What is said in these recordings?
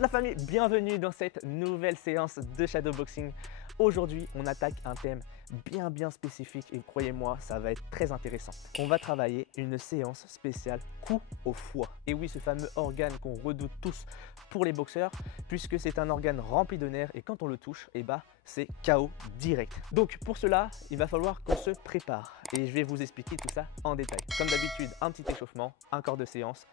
La famille, bienvenue dans cette nouvelle séance de shadowboxing. Aujourd'hui, on attaque un thème bien spécifique et croyez-moi, ça va être très intéressant. On va travailler une séance spéciale coup au foie. Et oui, ce fameux organe qu'on redoute tous pour les boxeurs, puisque c'est un organe rempli de nerfs et quand on le touche, eh bah, c'est KO direct. Donc pour cela, il va falloir qu'on se prépare et je vais vous expliquer tout ça en détail. Comme d'habitude, un petit échauffement, un quart de séance,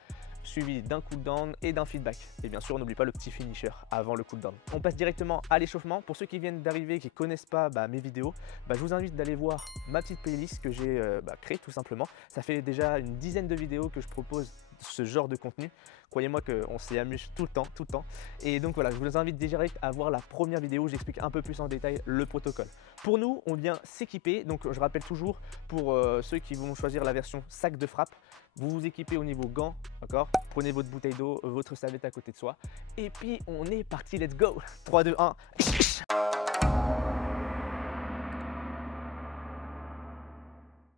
suivi d'un cooldown et d'un feedback. Et bien sûr, on n'oublie pas le petit finisher avant le cooldown. On passe directement à l'échauffement. Pour ceux qui viennent d'arriver et qui ne connaissent pas mes vidéos, je vous invite d'aller voir ma petite playlist que j'ai créée tout simplement. Ça fait déjà une dizaine de vidéos que je propose ce genre de contenu. Croyez-moi qu'on s'y amuse tout le temps. Et donc voilà, je vous invite direct à voir la première vidéo où j'explique un peu plus en détail le protocole. Pour nous, on vient s'équiper. Donc je rappelle toujours, pour ceux qui vont choisir la version sac de frappe, vous vous équipez au niveau gants, d'accord? Prenez votre bouteille d'eau, votre serviette à côté de soi. Et puis on est parti, let's go! 3, 2, 1.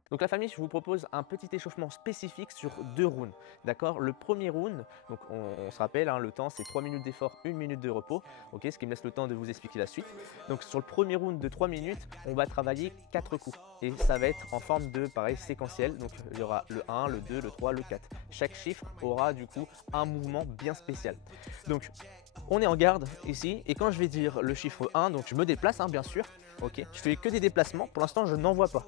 Donc la famille, je vous propose un petit échauffement spécifique sur 2 rounds, d'accord? Le premier round, donc on se rappelle, le temps c'est 3 minutes d'effort, 1 minute de repos, ok? Ce qui me laisse le temps de vous expliquer la suite. Donc sur le premier round de 3 minutes, on va travailler 4 coups et ça va être en forme de, pareil, séquentiel. Donc il y aura le 1, le 2, le 3, le 4. Chaque chiffre aura du coup un mouvement bien spécial. Donc on est en garde ici et quand je vais dire le chiffre 1, donc je me déplace bien sûr, ok? Je fais que des déplacements, pour l'instant je n'en vois pas.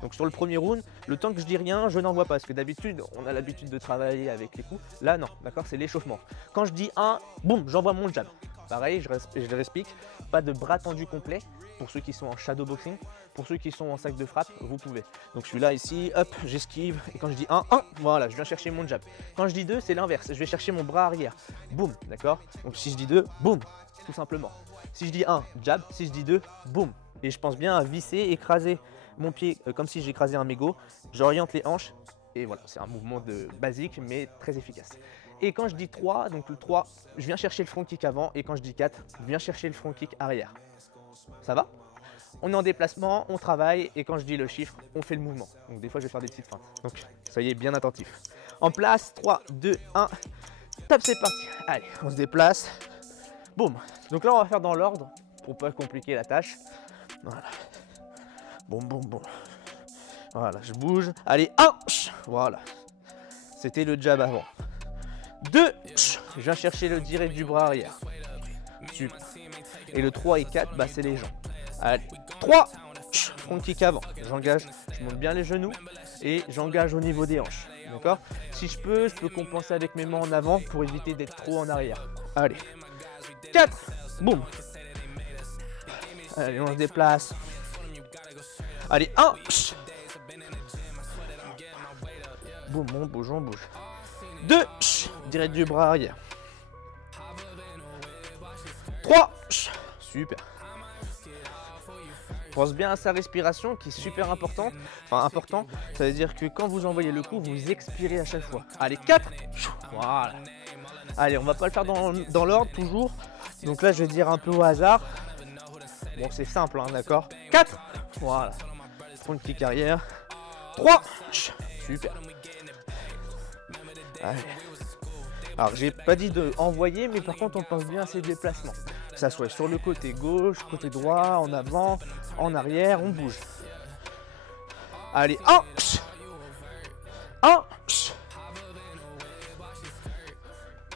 Donc sur le premier round, le temps que je dis rien, je n'en vois pas. Parce que d'habitude, on a l'habitude de travailler avec les coups. Là, non, d'accord, c'est l'échauffement. Quand je dis 1, boum, j'envoie mon jab. Pareil, je le explique, pas de bras tendus complet pour ceux qui sont en shadowboxing. Pour ceux qui sont en sac de frappe, vous pouvez. Donc je suis là ici, hop, j'esquive. Et quand je dis 1, voilà, je viens chercher mon jab. Quand je dis 2, c'est l'inverse. Je vais chercher mon bras arrière. Boum, d'accord. Donc si je dis 2, boum, tout simplement. Si je dis 1, jab. Si je dis 2, boum. Et je pense bien à visser, écraser mon pied comme si j'écrasais un mégot. J'oriente les hanches et voilà, c'est un mouvement basique mais très efficace. Et quand je dis 3, donc le 3, je viens chercher le front kick avant et quand je dis 4, je viens chercher le front kick arrière. Ça va? On est en déplacement, on travaille et quand je dis le chiffre, on fait le mouvement. Donc des fois, je vais faire des petites feintes. Donc soyez bien attentifs. En place, 3, 2, 1, top, c'est parti. Allez, on se déplace. Boum. Donc là, on va faire dans l'ordre pour pas compliquer la tâche. Voilà. Bon. Voilà, je bouge. Allez, 1. Voilà. C'était le jab avant. 2. Je viens chercher le direct du bras arrière. Super. Et le 3 et 4, c'est les jambes. Allez, 3. Front kick avant. J'engage, je monte bien les genoux et j'engage au niveau des hanches. D'accord? Si je peux compenser avec mes mains en avant pour éviter d'être trop en arrière. Allez. 4. Boum. Allez, on se déplace. Allez, 1. Boum, on bouge. 2. Direct du bras arrière. 3. Super. Pense bien à sa respiration qui est super importante. Enfin, important, ça veut dire que quand vous envoyez le coup, vous expirez à chaque fois. Allez, 4. Voilà. Allez, on va pas le faire dans l'ordre toujours. Donc là, je vais dire un peu au hasard. Bon, c'est simple, d'accord? 4. Voilà. Front kick arrière. 3. Super. Allez. Alors, j'ai pas dit de envoyer, mais par contre, on pense bien à ces déplacements. Que ça soit sur le côté gauche, côté droit, en avant, en arrière, on bouge. Allez, 1. 1.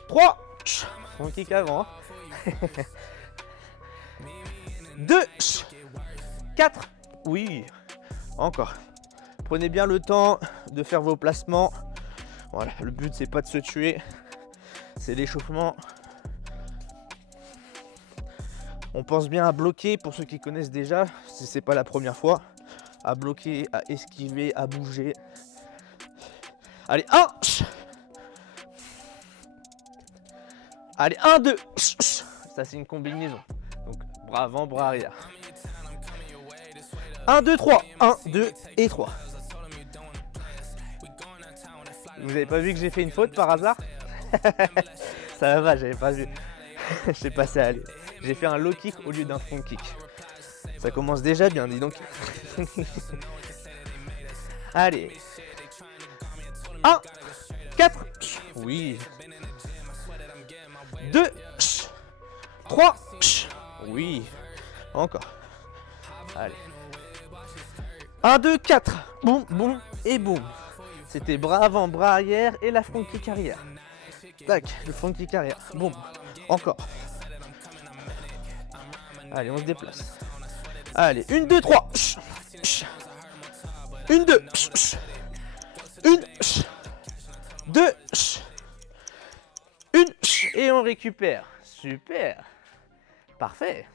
3. Front kick avant. 2. 4. Oui. Encore. Prenez bien le temps de faire vos placements. Voilà, le but c'est pas de se tuer, c'est l'échauffement. On pense bien à bloquer pour ceux qui connaissent déjà, si c'est pas la première fois. À bloquer, à esquiver, à bouger. Allez, 1. Allez, 1, 2. Ça c'est une combinaison. Donc bras avant, bras arrière. 1, 2, 3. 1, 2 et 3. Vous avez pas vu que j'ai fait une faute par hasard? Ça va, j'avais pas vu. J'ai passé à aller. J'ai fait un low kick au lieu d'un front kick. Ça commence déjà bien, dis donc. Allez. 1, 4. Oui. 2. Oui. Encore. Allez. 1, 2, 4. Boum, boum et boum. C'était bras avant, bras arrière et la front kick arrière. Tac, le front kick arrière. Boum. Encore. Allez, on se déplace. Allez, 1, 2, 3. 1, 2. 1, 2. 1. Et on récupère. Super. Parfait.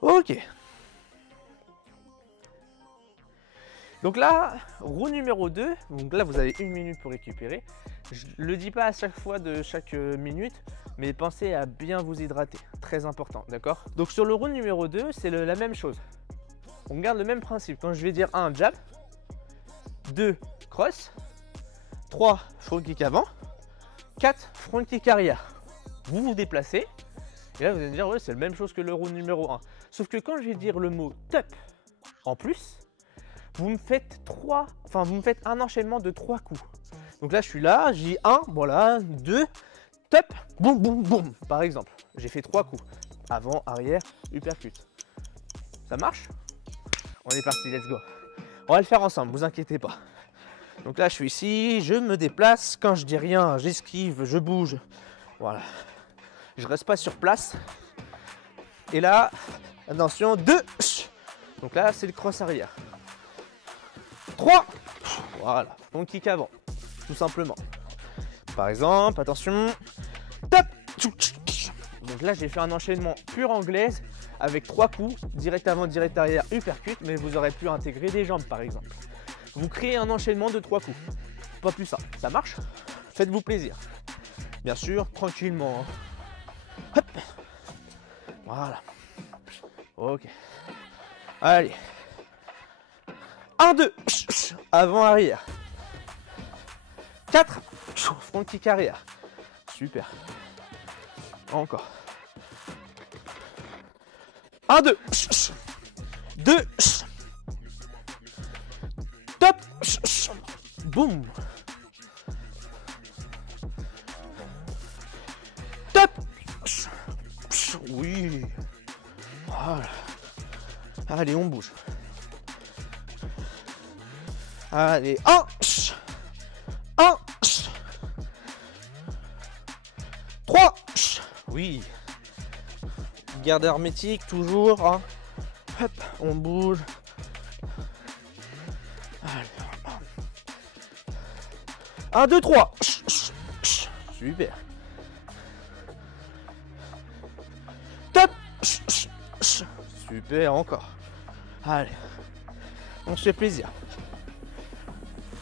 Ok. Donc là, roue numéro 2. Donc là, vous avez 1 minute pour récupérer. Je ne le dis pas à chaque fois de chaque minute, mais pensez à bien vous hydrater. Très important, d'accord? Donc sur le round numéro 2, c'est la même chose. On garde le même principe. Quand je vais dire 1, jab. 2, cross. 3, front kick avant. 4, front kick arrière. Vous vous déplacez. Et là, vous allez me dire, ouais, c'est la même chose que le round numéro 1. Sauf que quand je vais dire le mot top en plus, vous me faites un enchaînement de 3 coups. Donc là, je suis là, j'ai 1, voilà, 2, top, boum, boum, boum. Par exemple, j'ai fait 3 coups. Avant, arrière, uppercut. Ça marche? On est parti, let's go. On va le faire ensemble, vous inquiétez pas. Donc là, je suis ici, je me déplace. Quand je dis rien, j'esquive, je bouge. Voilà. Je reste pas sur place. Et là, attention, 2. Donc là, c'est le cross arrière. 3. Voilà, on kick avant, tout simplement. Par exemple, attention, top. Donc là, j'ai fait un enchaînement pur anglaise avec 3 coups, direct avant, direct arrière, uppercut, mais vous aurez pu intégrer des jambes, par exemple. Vous créez un enchaînement de 3 coups, pas plus ça. Ça marche? Faites-vous plaisir. Bien sûr, tranquillement. Hop. Voilà. Ok. Allez. 1, 2. Avant, arrière. 4. Front kick arrière. Super. Encore. 1, 2. 2. Top. Boum. Top. Oui. Voilà. Allez, on bouge. Allez, 1. 1. 3. Oui. Garde hermétique, toujours. Hein. Hop, on bouge. Allez. 1, 2, 3. Super. Top. Super, encore. Allez. On se fait plaisir.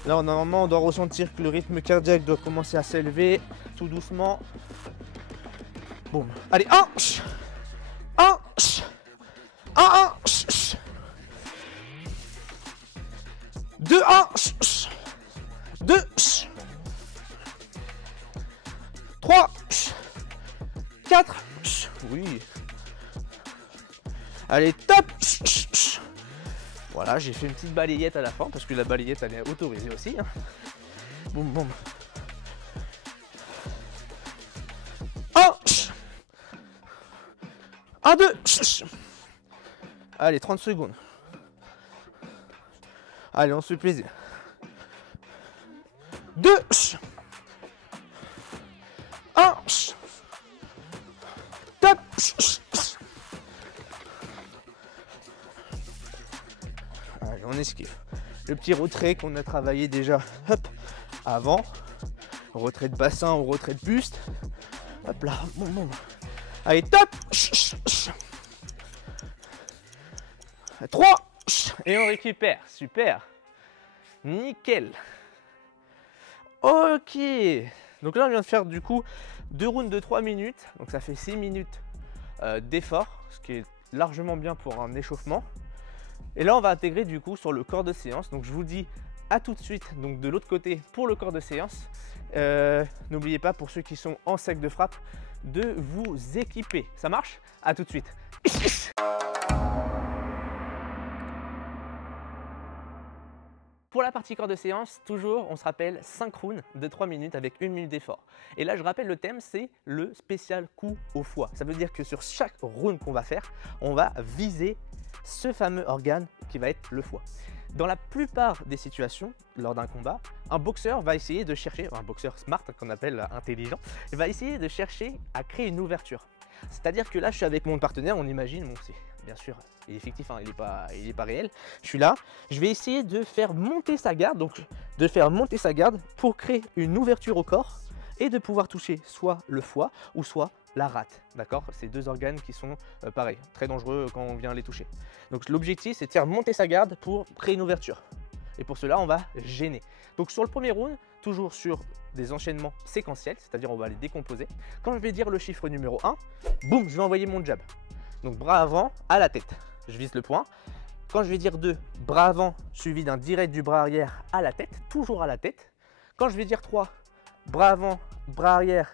Là, normalement, on doit ressentir que le rythme cardiaque doit commencer à s'élever tout doucement. Boum. Allez, 1. 1. 1. 2, 1. 2. 3. 4. Oui. Allez, top. Voilà, j'ai fait une petite balayette à la fin parce que la balayette elle est autorisée aussi. Hein. Boum, boum. 1. 1, 2. Allez, 30 secondes. Allez, on se fait plaisir. 2. 1. Top. Allez, on esquive. Le petit retrait qu'on a travaillé déjà hop, avant. Retrait de bassin ou retrait de buste. Hop là. Bon, bon. Allez, top. 3. Et on récupère. Super. Nickel. Ok. Donc là, on vient de faire du coup 2 rounds de 3 minutes. Donc ça fait 6 minutes d'effort, ce qui est largement bien pour un échauffement. Et là, on va intégrer du coup sur le corps de séance. Donc je vous dis à tout de suite, donc de l'autre côté pour le corps de séance. N'oubliez pas, pour ceux qui sont en sac de frappe, de vous équiper. Ça marche? À tout de suite. Pour la partie corps de séance, toujours, on se rappelle 5 rounds de 3 minutes avec 1 minute d'effort. Et là, je rappelle le thème, c'est le spécial coup au foie. Ça veut dire que sur chaque round qu'on va faire, on va viser ce fameux organe qui va être le foie. Dans la plupart des situations, lors d'un combat, un boxeur va essayer de chercher, un boxeur smart qu'on appelle intelligent, il va essayer de chercher à créer une ouverture. C'est-à-dire que là, je suis avec mon partenaire, on imagine, bon, c'est bien sûr, il est fictif, hein, il n'est pas réel. Je suis là, je vais essayer de faire monter sa garde, donc de faire monter sa garde pour créer une ouverture au corps et de pouvoir toucher soit le foie ou soit la rate, d'accord? C'est deux organes qui sont pareils, très dangereux quand on vient les toucher. Donc l'objectif, c'est de faire monter sa garde pour créer une ouverture. Et pour cela, on va gêner. Donc sur le premier round, toujours sur des enchaînements séquentiels, c'est-à-dire on va les décomposer. Quand je vais dire le chiffre numéro 1, boum, je vais envoyer mon jab. Donc bras avant à la tête, je vise le point. Quand je vais dire 2, bras avant suivi d'un direct du bras arrière à la tête, toujours à la tête. Quand je vais dire 3, bras avant, bras arrière,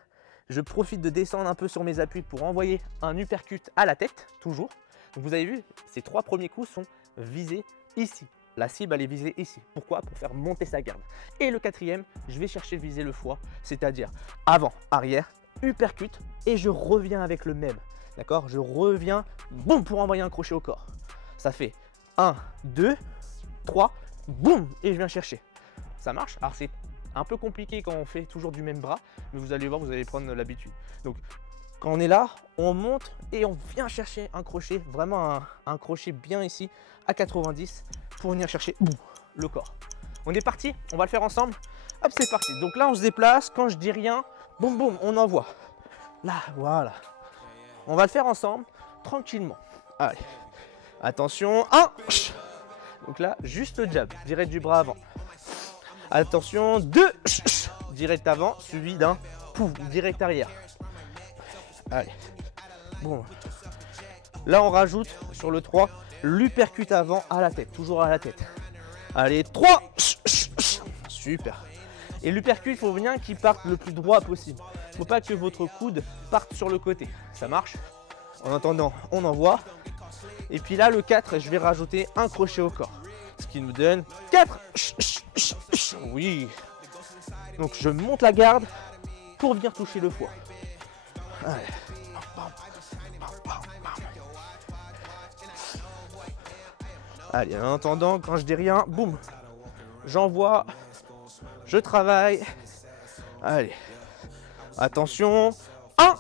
je profite de descendre un peu sur mes appuis pour envoyer un uppercut à la tête, toujours. Donc vous avez vu, ces 3 premiers coups sont visés ici. La cible, elle est visée ici. Pourquoi? Pour faire monter sa garde. Et le 4e, je vais chercher de viser le foie, c'est-à-dire avant, arrière, uppercut, et je reviens avec le même. D'accord? Je reviens, boum, pour envoyer un crochet au corps. Ça fait 1, 2, 3, boum, et je viens chercher. Ça marche? Alors c'est un peu compliqué quand on fait toujours du même bras, mais vous allez voir, vous allez prendre l'habitude. Donc quand on est là, on monte et on vient chercher un crochet, vraiment un crochet bien ici à 90 pour venir chercher le corps. On est parti, on va le faire ensemble. Hop, c'est parti. Donc là, on se déplace. Quand je dis rien, boum, boum, on envoie. Là, voilà. On va le faire ensemble, tranquillement. Allez, attention, 1. Donc là, juste le jab, direct du bras avant. Attention, 2. Direct avant, suivi d'un pouf, direct arrière. Allez, bon. Là, on rajoute sur le 3, l'uppercut avant à la tête, toujours à la tête. Allez, 3. Super. Et l'uppercut, il faut bien qu'il parte le plus droit possible. Il ne faut pas que votre coude parte sur le côté. Ça marche? En attendant, on envoie. Et puis là, le 4, je vais rajouter un crochet au corps. Ce qui nous donne 4. Oui. Donc, je monte la garde pour venir toucher le foie. Allez. Allez, en attendant, quand je dis rien, boum, j'envoie, je travaille. Allez, attention, 1,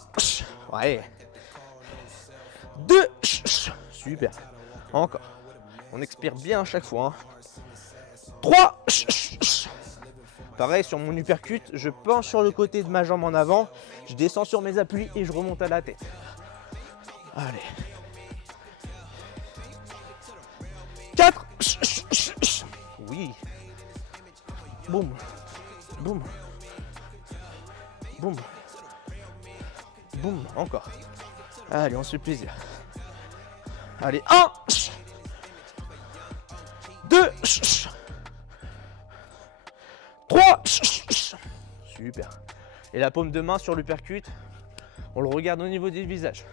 ouais, 2, super, encore, on expire bien à chaque fois, hein. 3, pareil sur mon uppercut, je penche sur le côté de ma jambe en avant, je descends sur mes appuis et je remonte à la tête. Allez. 4. Oui. Boum. Boum. Boum. Boum. Encore. Allez, on se fait plaisir. Allez, 1. 2. 3. Super. Et la paume de main sur l'uppercut, on le regarde au niveau du visage.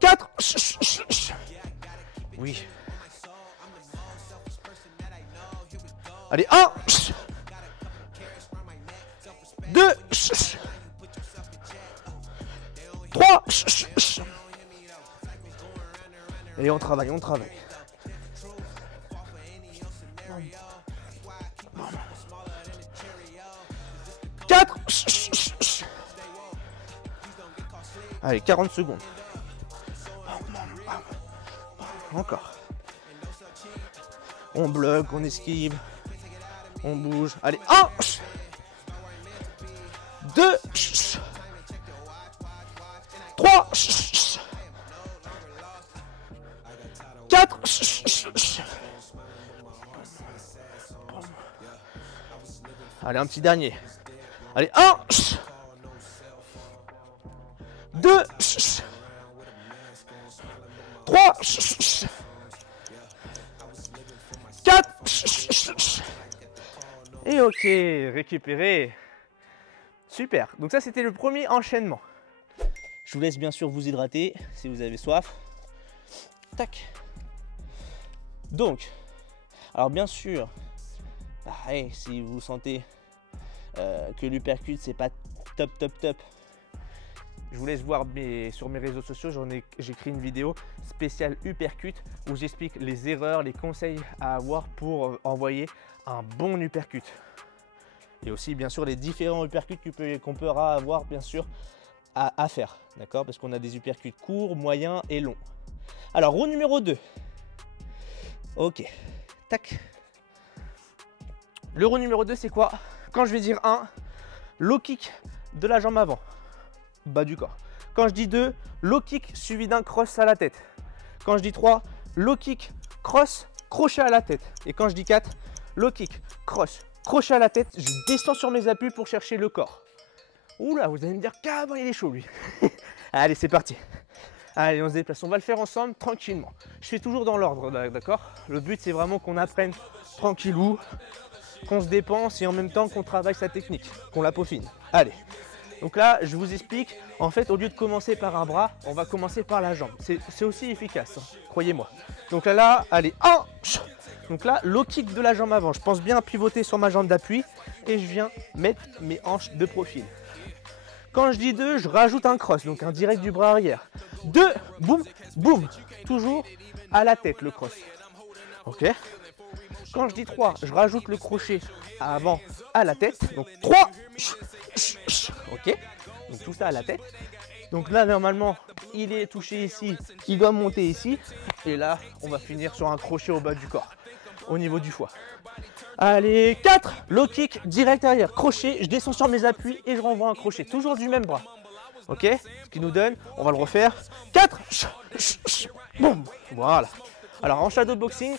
4. Oui. Allez, 1. 2. 3. Et on travaille, on travaille. 4. Allez, 40 secondes. Encore. On bloque, on esquive, on bouge. Allez, 1, 2, 3, 4. Allez, un petit dernier. Allez, 1, 2, 3, 4. Et ok, récupéré. Super, donc ça c'était le premier enchaînement. Je vous laisse bien sûr vous hydrater si vous avez soif. Tac. Donc, Alors bien sûr, pareil, si vous sentez que l'uppercut c'est pas top, je vous laisse voir sur mes réseaux sociaux, j'ai créé une vidéo spéciale uppercut où j'explique les erreurs, les conseils à avoir pour envoyer un bon uppercut. Et aussi bien sûr les différents uppercuts qu'on peut avoir bien sûr à faire, d'accord? Parce qu'on a des uppercuts courts, moyens et longs. Alors round numéro 2. Ok, tac. Le round numéro 2 c'est quoi? Quand je vais dire 1, low kick de la jambe avant, bas du corps. Quand je dis 2, low kick suivi d'un cross à la tête. Quand je dis 3, low kick, cross, crochet à la tête. Et quand je dis 4, low kick, cross, crochet à la tête, je descends sur mes appuis pour chercher le corps. Oula, vous allez me dire qu'avant il est chaud lui. Allez, c'est parti. Allez, on se déplace. On va le faire ensemble tranquillement. Je fais toujours dans l'ordre, d'accord? Le but, c'est vraiment qu'on apprenne tranquillou, qu'on se dépense et en même temps qu'on travaille sa technique, qu'on la peaufine. Allez. Donc là, je vous explique. En fait, au lieu de commencer par un bras, on va commencer par la jambe. C'est aussi efficace, hein, croyez-moi. Donc là, allez, 1. Donc là, low kick de la jambe avant. Je pense bien pivoter sur ma jambe d'appui et je viens mettre mes hanches de profil. Quand je dis 2, je rajoute un cross, donc un direct du bras arrière. 2, boum, boum. Toujours à la tête le cross. Ok. Quand je dis 3, je rajoute le crochet avant à la tête. Donc 3. Ok. Donc tout ça à la tête. Donc là, normalement, il est touché ici. Il doit monter ici. Et là, on va finir sur un crochet au bas du corps, au niveau du foie. Allez, 4, low kick, direct arrière, crochet, je descends sur mes appuis et je renvoie un crochet, toujours du même bras. Ok, ce qui nous donne, on va le refaire, 4, boum, voilà. Alors en shadow boxing,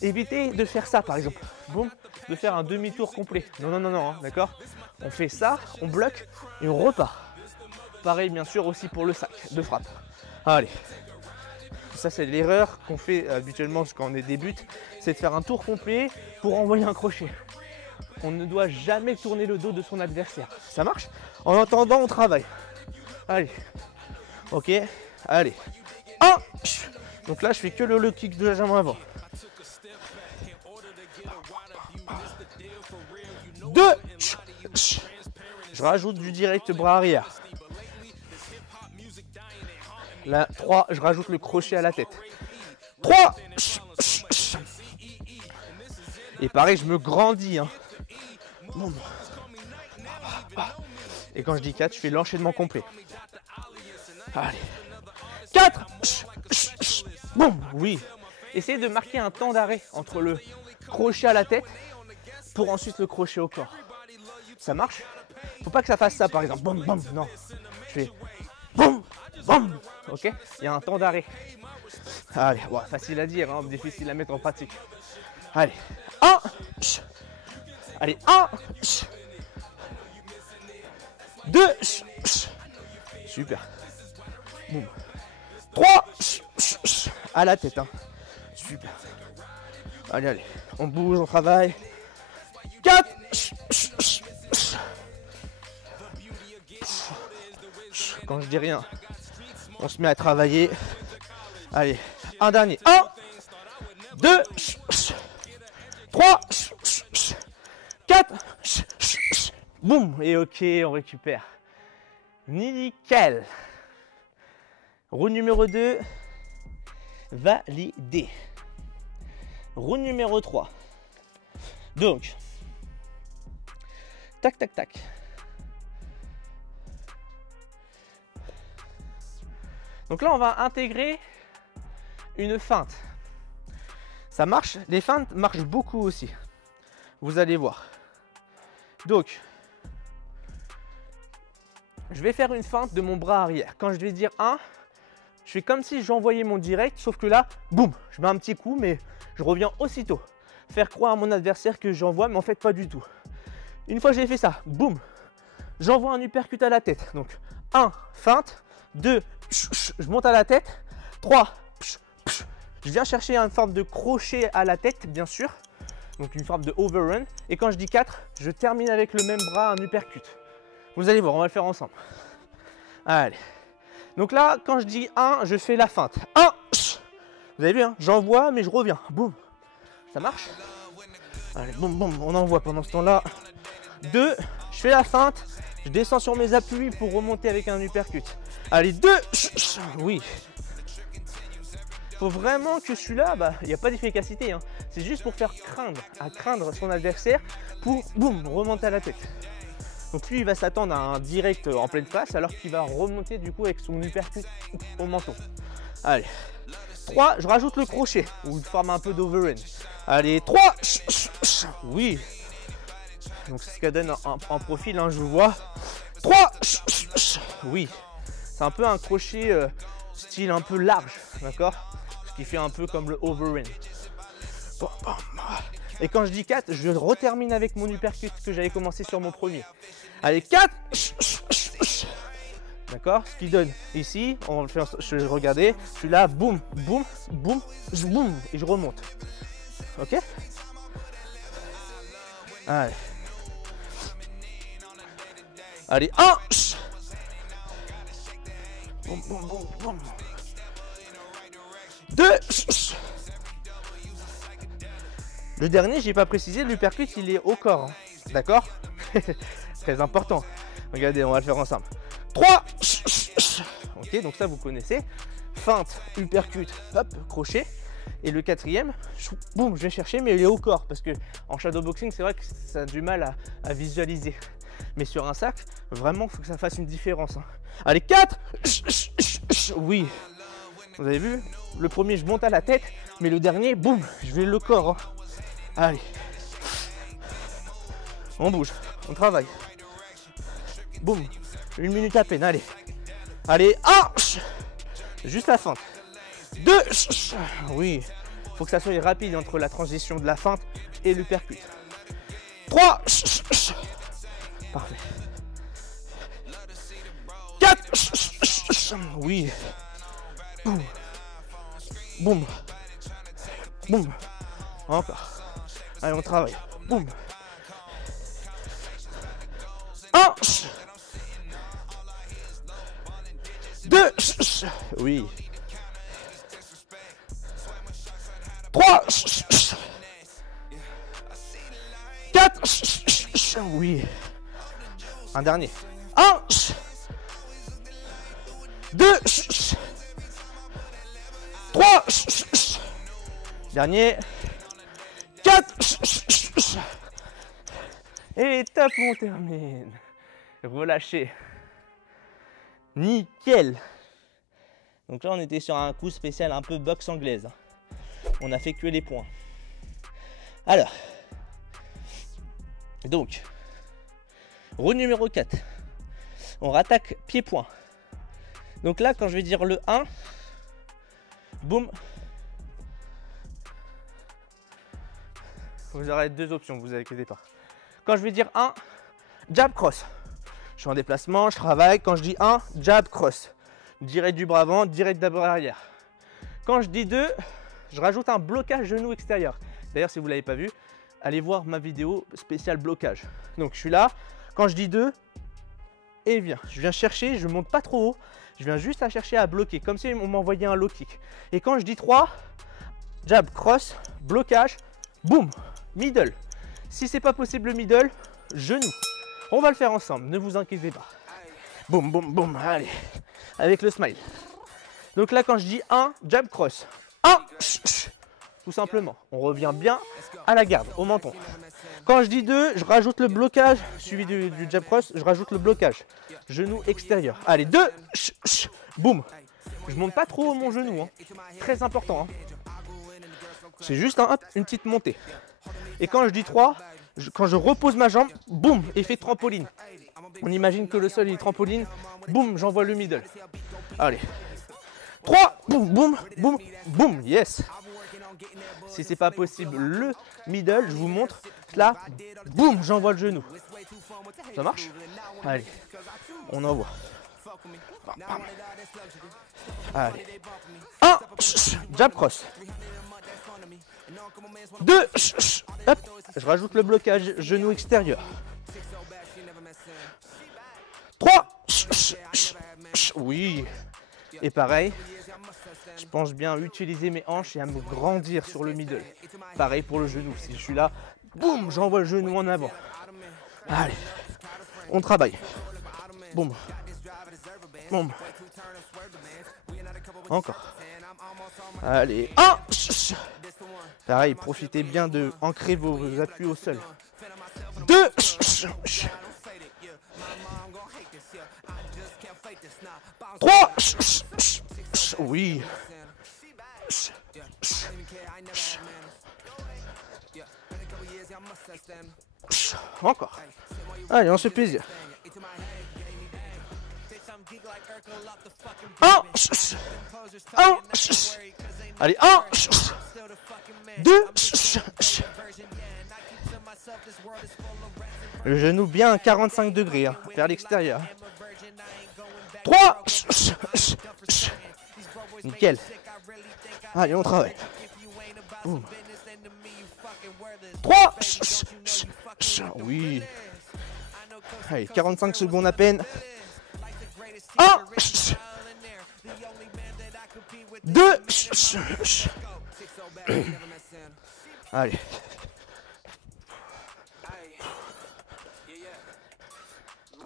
évitez de faire ça par exemple, boum, de faire un demi-tour complet. Non, hein, d'accord? On fait ça, on bloque et on repart. Pareil bien sûr aussi pour le sac de frappe. Allez. Ça, c'est l'erreur qu'on fait habituellement quand on débute, c'est de faire un tour complet pour envoyer un crochet. On ne doit jamais tourner le dos de son adversaire. Ça marche? En attendant, on travaille. Allez. Ok. Allez. 1. Donc là, je fais que le low kick de la jambe avant. 2. Je rajoute du direct bras arrière. Là, 3, je rajoute le crochet à la tête. 3. Et pareil, je me grandis. Hein. Et quand je dis 4, je fais l'enchaînement complet. Allez. 4. Boum. Oui. Essayez de marquer un temps d'arrêt entre le crochet à la tête pour ensuite le crochet au corps. Ça marche? Faut pas que ça fasse ça par exemple. Boum, boum. Non. Je fais boum, boum. Ok? Il y a un temps d'arrêt. Allez, bon, facile à dire, hein, difficile à mettre en pratique. Allez. 1. Allez, 1. 2. Super. Boum. 3. À la tête. Hein. Super. Allez, on bouge, on travaille. 4. Quand je dis rien, on se met à travailler. Allez, un dernier. 1, 2, 3, 4. Boum. Et ok, on récupère. Nickel. Round numéro 2. Validé. Round numéro 3. Donc, tac, tac, tac. Donc là, on va intégrer une feinte. Ça marche, les feintes marchent beaucoup aussi. Vous allez voir. Donc, je vais faire une feinte de mon bras arrière. Quand je vais dire 1, je fais comme si j'envoyais mon direct, sauf que là, boum, je mets un petit coup, mais je reviens aussitôt. Faire croire à mon adversaire que j'envoie, mais en fait pas du tout. Une fois que j'ai fait ça, boum, j'envoie un uppercut à la tête. Donc 1, feinte, 2, je monte à la tête, 3, je viens chercher une forme de crochet à la tête, bien sûr. Donc une forme de overrun. Et quand je dis 4, je termine avec le même bras un uppercut. Vous allez voir, on va le faire ensemble. Allez. Donc là, quand je dis 1, je fais la feinte. 1, vous avez vu, hein, j'envoie, mais je reviens. Boum. Ça marche? Allez, boum, boum, on envoie pendant ce temps-là. 2, je fais la feinte, je descends sur mes appuis pour remonter avec un uppercut. Allez, 2, oui. Faut vraiment que celui-là, il n'y a pas d'efficacité, hein. C'est juste pour faire craindre son adversaire pour, boum, remonter à la tête. Donc lui, il va s'attendre à un direct en pleine face alors qu'il va remonter du coup avec son uppercut au menton. Allez, 3, je rajoute le crochet ou une forme un peu d'overhand. Allez, 3, oui. Donc c'est ce qu'elle donne en profil, hein, je vous vois. 3, oui. C'est un peu un crochet style un peu large, d'accord? Ce qui fait un peu comme le overhand. Et quand je dis 4, je retermine avec mon uppercut que j'avais commencé sur mon premier. Allez, 4. D'accord? Ce qui donne ici, on va le faire, je vais regarder. Je suis là, boum, boum, boum, boum, et je remonte. Ok? Allez. Allez, 1. Boum, boum, boum, boum. 2. Le dernier, j'ai pas précisé, l'uppercut, il est au corps. Hein. D'accord? Très important. Regardez, on va le faire ensemble. 3. Ok, donc ça, vous connaissez. Feinte, uppercut, hop, crochet. Et le quatrième, boum, je vais chercher, mais il est au corps. Parce que en shadowboxing, c'est vrai que ça a du mal à visualiser. Mais sur un sac, vraiment, il faut que ça fasse une différence. Hein. Allez, 4. Oui. Vous avez vu? Le premier, je monte à la tête. Mais le dernier, boum, je vais le corps. Hein. Allez. On bouge, on travaille. Boum. 1 minute à peine, allez. Allez, 1. Juste la feinte. 2. Oui. Il faut que ça soit rapide entre la transition de la feinte et l'uppercut. 3. Parfait. 4. Oui. Boum. Boum. Boum. Encore. Allez, on travaille. Boum. 1. 2. Oui. 3. 4. Oui. Un dernier. 1. 2. 3. Dernier. 4. Et top, on termine. Relâchez. Nickel. Donc là, on était sur un coup spécial un peu boxe anglaise. On a fait que les points. Alors. Donc. Round numéro 4. On rattaque pied-point. Donc là, quand je vais dire le 1, boum. Vous aurez 2 options, vous inquiétez pas. Quand je vais dire 1, jab cross. Je suis en déplacement, je travaille. Quand je dis 1, jab cross. Direct du bras avant, direct d'abord arrière. Quand je dis 2, je rajoute un blocage genou extérieur. D'ailleurs, si vous ne l'avez pas vu, allez voir ma vidéo spéciale blocage. Donc je suis là. Quand je dis 2, et viens. Je viens chercher, je ne monte pas trop haut. Je viens juste à chercher à bloquer, comme si on m'envoyait un low kick. Et quand je dis 3, jab, cross, blocage, boum, middle. Si c'est pas possible le middle, genou. On va le faire ensemble, ne vous inquiétez pas. Boum, boum, boum, allez. Avec le smile. Donc là, quand je dis 1, jab, cross. 1, tout simplement. On revient bien à la garde, au menton. Quand je dis 2, je rajoute le blocage, suivi du jab cross, je rajoute le blocage. Genou extérieur. Allez, 2, boum. Je monte pas trop mon genou, hein. Très important. Hein. C'est juste une petite montée. Et quand je dis 3, quand je repose ma jambe, boum, effet trampoline. On imagine que le sol est trampoline, boum, j'envoie le middle. Allez. 3, boum, boum, boum, boum, yes. Si c'est pas possible le middle, je vous montre. Là, boum, j'envoie le genou. Ça marche? Allez, on envoie. Allez. 1, jab cross. 2, hop, je rajoute le blocage genou extérieur. 3, oui. Et pareil, je pense bien à utiliser mes hanches et à me grandir sur le middle. Pareil pour le genou. Si je suis là, boum, j'envoie le genou en avant. Allez, on travaille. Boum. Boum. Encore. Allez, 1. Pareil, profitez bien de ancrer vos appuis au sol. 2. 3. Oui. Encore. Allez, on se fait plaisir. 1. 1. Allez, 1. 2. Le genou bien à 45 degrés, hein, vers l'extérieur. 3. Nickel. Allez, on travaille. 3. Oui. Allez, 45 secondes à peine. 1. 2. Allez.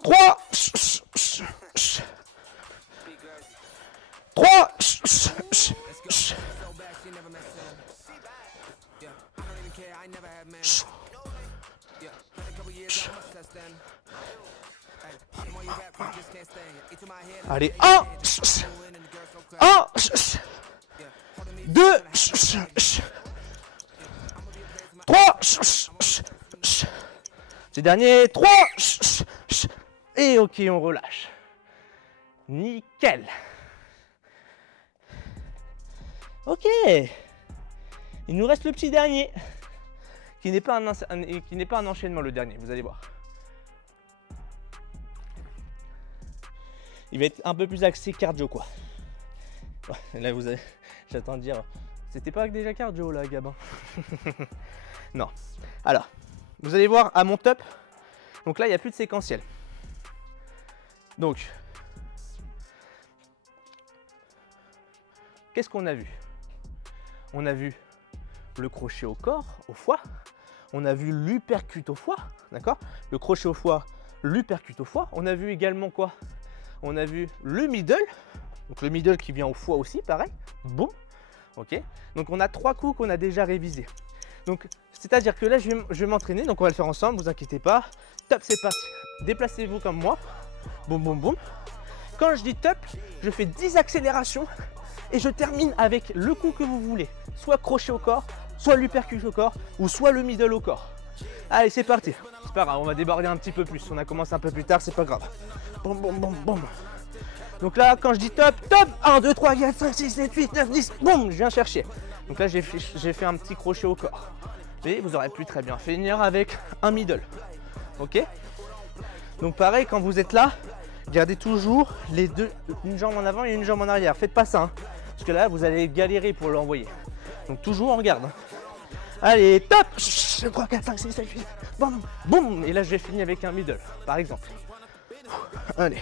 3. 3. Allez, 1. 1. 2. 3. C'est dernier. 3. Et ok, on relâche. Nickel. Ok. Il nous reste le petit dernier. Qui n'est pas un enchaînement, le dernier, vous allez voir. Il va être un peu plus axé cardio, quoi. Là, vous avez... J'attends de dire... C'était pas déjà cardio, là, Gabin. Non. Alors, vous allez voir à mon top. Donc là, il n'y a plus de séquentiel. Donc, qu'est-ce qu'on a vu? On a vu le crochet au corps, au foie. On a vu l'uppercut au foie, d'accord? Le crochet au foie, l'uppercut au foie. On a vu également quoi? On a vu le middle. Donc le middle qui vient au foie aussi, pareil. Boum. Ok. Donc on a 3 coups qu'on a déjà révisés. Donc c'est-à-dire que là, je vais m'entraîner. Donc on va le faire ensemble, vous inquiétez pas. Top, c'est parti. Déplacez-vous comme moi. Boum, boum, boum. Quand je dis top, je fais 10 accélérations et je termine avec le coup que vous voulez. Soit crochet au corps, soit l'uppercut au corps, ou soit le middle au corps. Allez, c'est parti. C'est pas grave, on va déborder un petit peu plus. On a commencé un peu plus tard, c'est pas grave. Boum, boum, boum, boum. Donc là, quand je dis top, top, 1, 2, 3, 4, 5, 6, 7, 8, 9, 10, boum, je viens chercher. Donc là, j'ai fait un petit crochet au corps. Et vous aurez pu très bien finir avec un middle. Ok? Donc pareil, quand vous êtes là, gardez toujours les deux, une jambe en avant et une jambe en arrière. Faites pas ça, hein, parce que là, vous allez galérer pour l'envoyer. Donc toujours on regarde. Allez, top! 3, 4, 5, 6, 7, 8, boum, boum. Et là, je vais finir avec un middle, par exemple. Allez.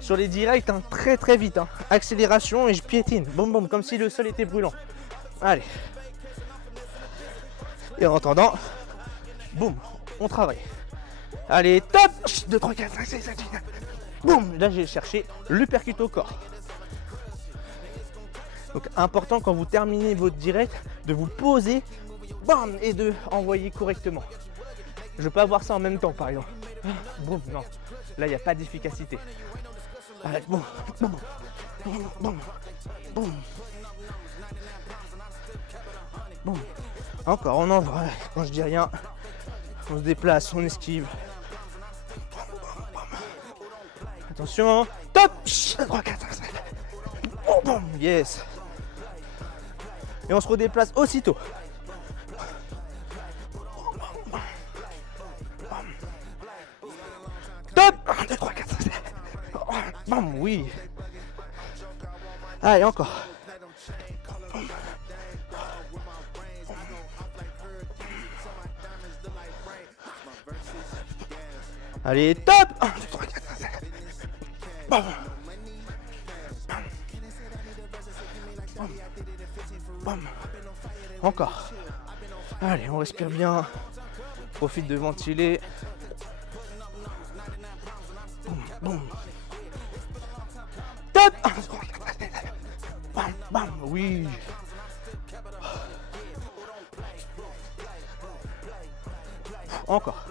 Sur les directs, hein, très très vite. Hein. Accélération et je piétine. Boum, boum, comme si le sol était brûlant. Allez. Et en attendant, boum, on travaille. Allez, top! 2, 3, 4, 5, 6, 7, 8, 9. Boum! Là, j'ai cherché l'uppercut au corps. Donc, important quand vous terminez votre direct, de vous poser, bam, et de envoyer correctement. Je ne veux pas voir ça en même temps, par exemple. Boum, non. Là, il n'y a pas d'efficacité. Allez, boum, boum, boum, boum, boum. Boum. Encore, on envoie. Quand je dis rien, on se déplace, on esquive. Attention, top! 3, 4, 5, 7. Boum, boum, yes. Et on se redéplace aussitôt. Top! 1, 2, 3, 4, 5, 7. Boum, oui. Allez, encore. Allez, top! 1, 2, 3, 4, 5, 7. Boum. bam. Encore. Allez, on respire bien. Profite de ventiler. Boum, boum. Top. Bam, bam, oui. Encore.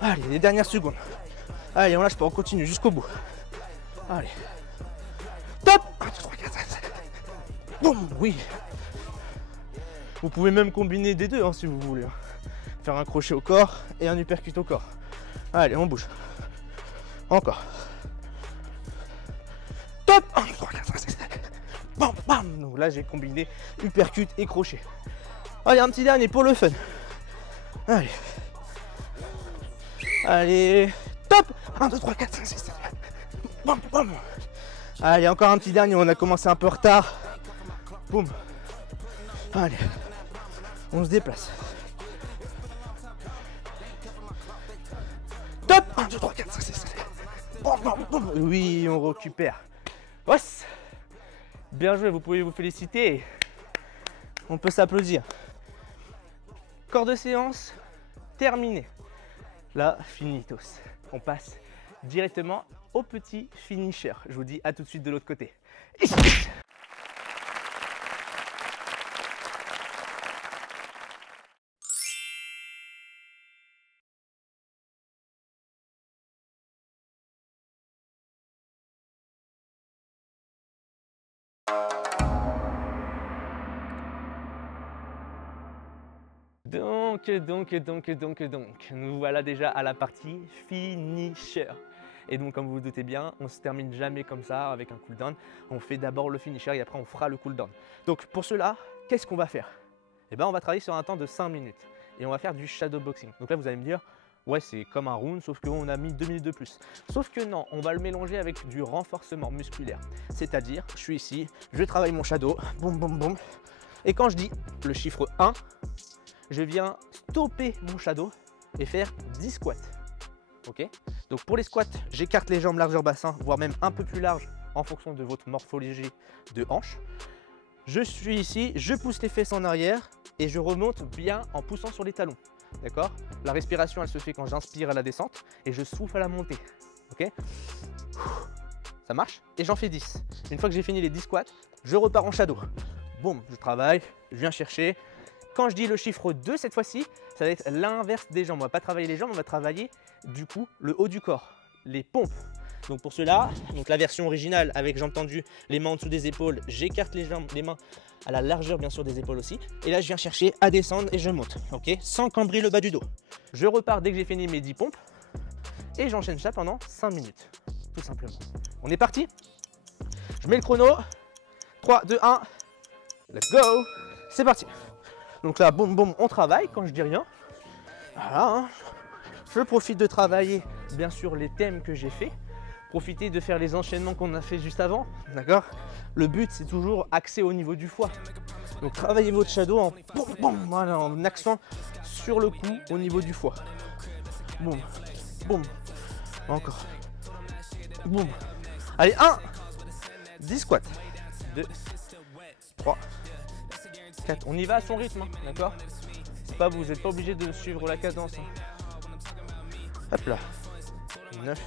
Allez, les dernières secondes. Allez, on lâche pas, on continue jusqu'au bout. Allez. Top. 1, 2, 3, 4, 5, 6. Boum, oui. Vous pouvez même combiner des deux hein, si vous voulez. Faire un crochet au corps et un uppercut au corps. Allez, on bouge. Encore. Top. 1, 2, 3, 4, 5, 6. Bam, bam. Donc là, j'ai combiné uppercut et crochet. Allez, un petit dernier pour le fun. Allez. Allez. Top. 1, 2, 3, 4, 5, 6. Bam, bam. Allez, encore un petit dernier. On a commencé un peu en retard. Boum. Allez. On se déplace. Top. 1, 2, 3, 4, 5, 6. Bam, bam, bam. Oui, on récupère. Os. Bien joué, vous pouvez vous féliciter. On peut s'applaudir. Corps de séance terminé. Là, finitos. On passe directement au petit finisher. Je vous dis à tout de suite de l'autre côté. Donc, nous voilà déjà à la partie finisher. Et donc, comme vous vous doutez bien, on se termine jamais comme ça avec un cooldown. On fait d'abord le finisher et après on fera le cooldown. Donc, pour cela, qu'est-ce qu'on va faire? Eh bien, on va travailler sur un temps de 5 minutes et on va faire du shadow boxing. Donc là, vous allez me dire, ouais, c'est comme un round, sauf qu'on a mis 2 minutes de plus. Sauf que non, on va le mélanger avec du renforcement musculaire. C'est-à-dire, je suis ici, je travaille mon shadow, boum, boum, boum. Et quand je dis le chiffre 1, je viens stopper mon shadow et faire 10 squats. Ok? Donc pour les squats, j'écarte les jambes largeur bassin, voire même un peu plus large en fonction de votre morphologie de hanche. Je suis ici, je pousse les fesses en arrière et je remonte bien en poussant sur les talons. D'accord? La respiration, elle se fait quand j'inspire à la descente et je souffle à la montée. Ok? Ça marche? Et j'en fais 10. Une fois que j'ai fini les 10 squats, je repars en shadow. Boum, je travaille, je viens chercher. Quand je dis le chiffre 2 cette fois-ci, ça va être l'inverse des jambes. On ne va pas travailler les jambes, on va travailler du coup le haut du corps, les pompes. Donc pour cela, donc la version originale avec jambes tendues, les mains en dessous des épaules, j'écarte les jambes, les mains à la largeur bien sûr des épaules aussi. Et là je viens chercher à descendre et je monte, ok, sans cambrer le bas du dos. Je repars dès que j'ai fini mes 10 pompes et j'enchaîne ça pendant 5 minutes, tout simplement. On est parti? Je mets le chrono. 3, 2, 1, let's go. C'est parti. Donc là, boum, boum, on travaille quand je dis rien. Voilà, hein. Je profite de travailler, bien sûr, les thèmes que j'ai fait. Profitez de faire les enchaînements qu'on a fait juste avant, d'accord? Le but, c'est toujours axé au niveau du foie. Donc travaillez votre shadow en boum, boum, voilà, en accent sur le cou au niveau du foie. Boum, boum, encore. Boum. Allez, 1, 10 squats. 2, 3, 4. On y va à son rythme, hein, d'accord? Pas, vous n'êtes pas obligé de suivre la cadence. Hop là. 9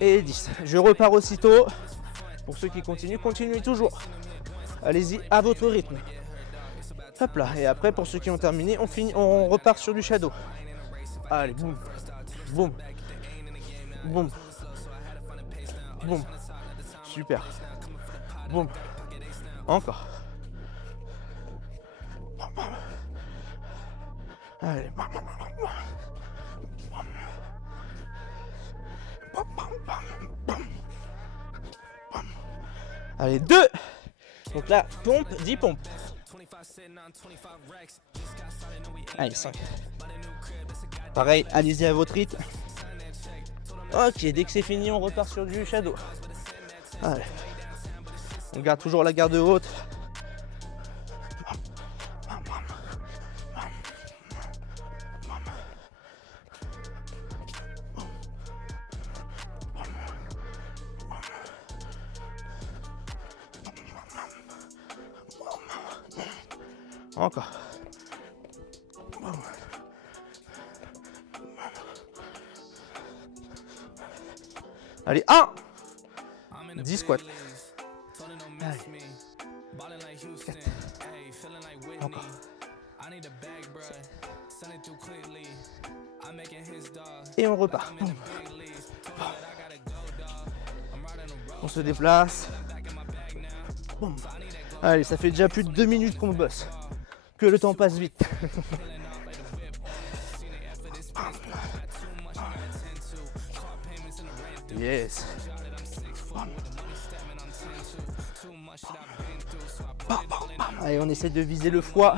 et 10. Je repars aussitôt. Pour ceux qui continuent, continuez toujours. Allez-y à votre rythme. Hop là. Et après, pour ceux qui ont terminé, on repart sur du shadow. Allez, boum, boum, boum, boum. Super. Boum. Encore. Allez. Allez, 2. Donc là, pompe, 10 pompes. Allez, 5. Pareil, allez-y à votre rythme. Ok, dès que c'est fini, on repart sur du shadow. Allez. On garde toujours la garde haute. Encore. Allez, 1. 10 squats. Allez. 4. Encore. Et on repart. On se déplace. Boum. Allez, ça fait déjà plus de 2 minutes qu'on bosse. Que le temps passe vite. Yes. Allez, on essaie de viser le foie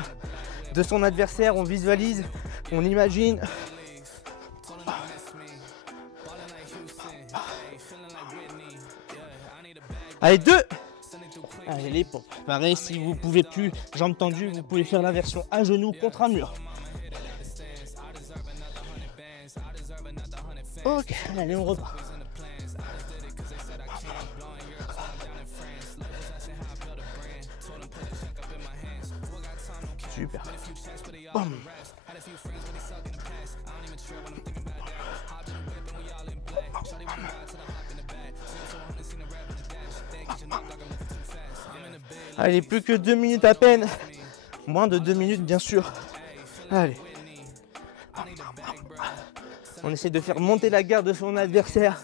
de son adversaire. On visualise, on imagine. Allez, 2. Allez, les pompes. Pareil, si vous pouvez plus, jambes tendues, vous pouvez faire la version à genoux contre un mur. Ok, allez, on repart. Super. Boum. Allez, plus que 2 minutes à peine. Moins de 2 minutes, bien sûr. Allez. On essaie de faire monter la garde de son adversaire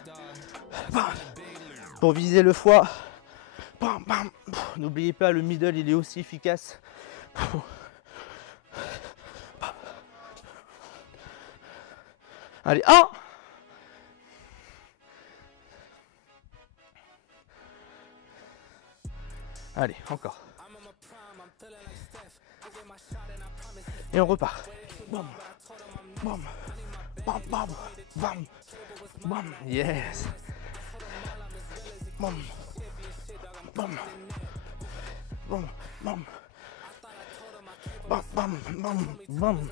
pour viser le foie. N'oubliez pas, le middle, il est aussi efficace. Allez, 1. Allez, encore. Et on repart. Bam, bam, bam, bam, bam, bam. Yes. Bam, bam, bam, bam, bam, bam, bam, bam.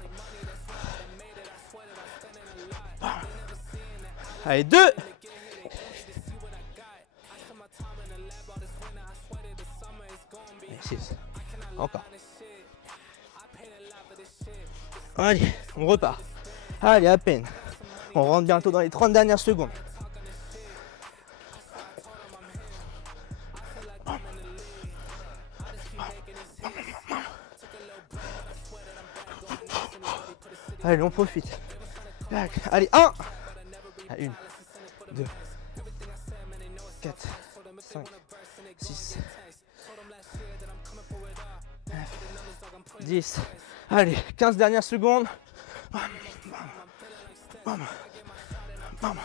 Allez, 2. Et 6. Encore. Allez, on repart. Allez, à peine. On rentre bientôt dans les 30 dernières secondes. Allez, on profite. Allez, 1. 1, 2, 4, 5, 6, 9, 10. Allez, 15 dernières secondes. Bam, bam, bam, bam,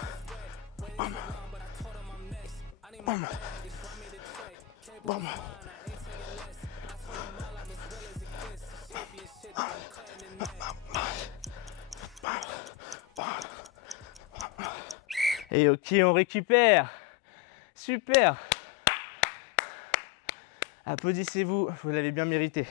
bam, bam. Et ok, on récupère. Super. Applaudissez-vous, vous l'avez bien mérité.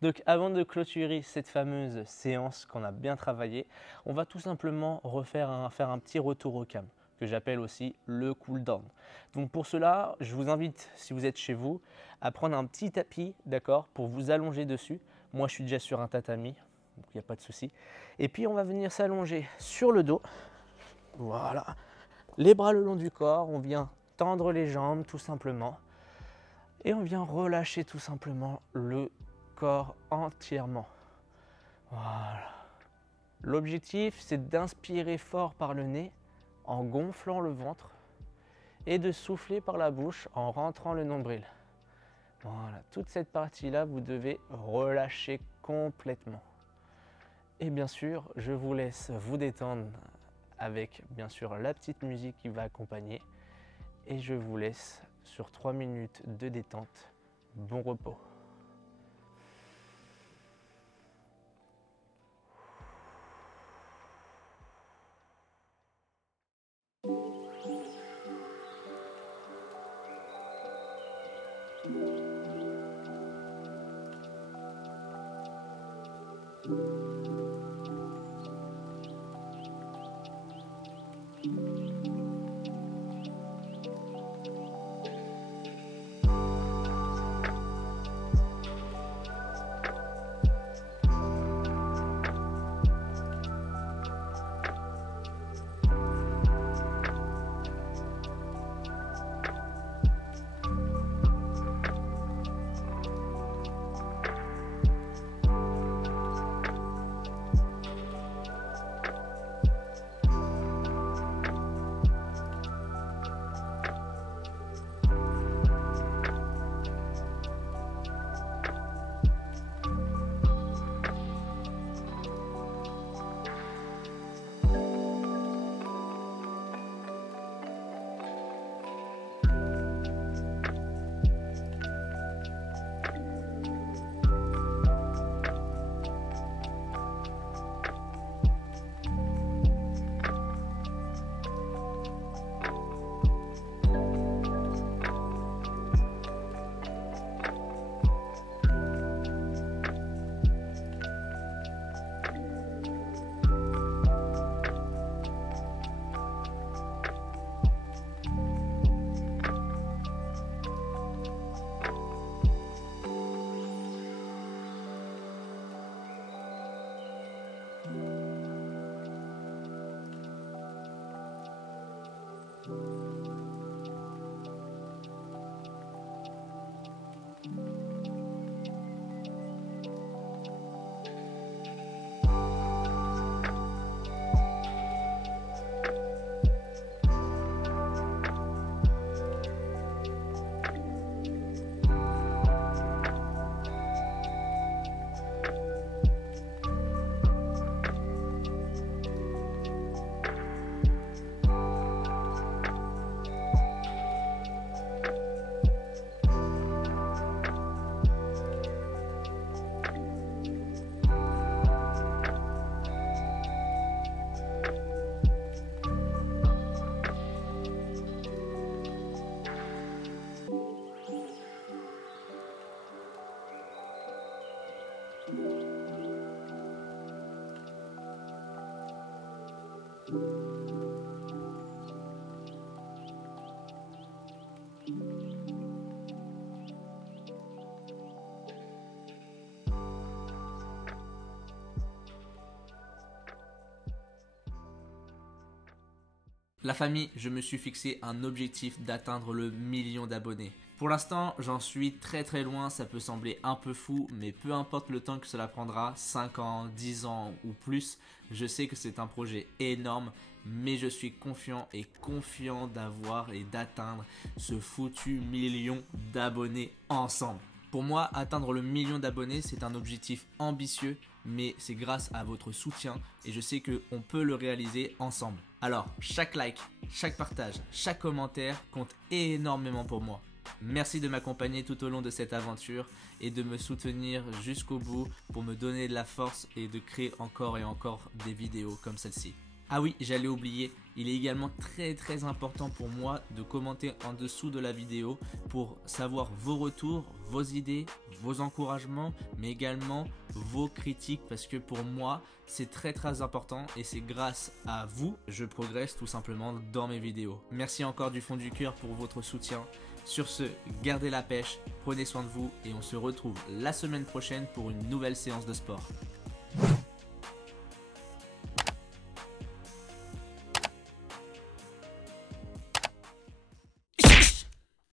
Donc avant de clôturer cette fameuse séance qu'on a bien travaillée, on va tout simplement faire un petit retour au calme, que j'appelle aussi le cool down. Donc pour cela, je vous invite, si vous êtes chez vous, à prendre un petit tapis, d'accord, pour vous allonger dessus. Moi je suis déjà sur un tatami, donc il n'y a pas de souci. Et puis on va venir s'allonger sur le dos, voilà, les bras le long du corps, on vient tendre les jambes tout simplement. Et on vient relâcher tout simplement le corps entièrement. Voilà. L'objectif, c'est d'inspirer fort par le nez en gonflant le ventre et de souffler par la bouche en rentrant le nombril. Voilà, toute cette partie-là, vous devez relâcher complètement. Et bien sûr, je vous laisse vous détendre avec bien sûr la petite musique qui va accompagner. Et je vous laisse sur 3 minutes de détente. Bon repos. La famille, je me suis fixé un objectif d'atteindre le 1 000 000 d'abonnés. Pour l'instant, j'en suis très loin, ça peut sembler un peu fou, mais peu importe le temps que cela prendra, 5 ans, 10 ans ou plus, je sais que c'est un projet énorme, mais je suis confiant d'avoir et d'atteindre ce foutu 1 000 000 d'abonnés ensemble. Pour moi, atteindre le 1 000 000 d'abonnés, c'est un objectif ambitieux, mais c'est grâce à votre soutien et je sais qu'on peut le réaliser ensemble. Alors, chaque like, chaque partage, chaque commentaire compte énormément pour moi. Merci de m'accompagner tout au long de cette aventure et de me soutenir jusqu'au bout pour me donner de la force et de créer encore et encore des vidéos comme celle-ci. Ah oui, j'allais oublier, il est également très important pour moi de commenter en dessous de la vidéo pour savoir vos retours, vos idées, vos encouragements, mais également vos critiques parce que pour moi, c'est très important et c'est grâce à vous que je progresse tout simplement dans mes vidéos. Merci encore du fond du cœur pour votre soutien. Sur ce, gardez la pêche, prenez soin de vous et on se retrouve la semaine prochaine pour une nouvelle séance de sport.